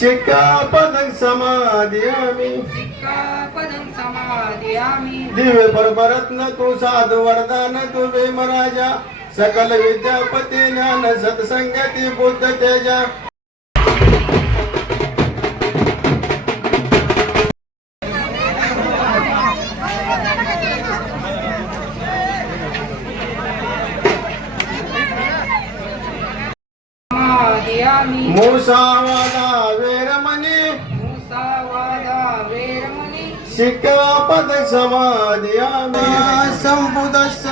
शिक्षापदं समाधियामि। शिक्षापदं समाधियामि। दिव्य परमरत्न तु साधु वरदान तु वे महाराजा सकल विद्यापति ज्ञान सत्संगती बुद्ध तेजा। समादयामि मुसावादा वेरमणी. समादयामि संबुदस्ස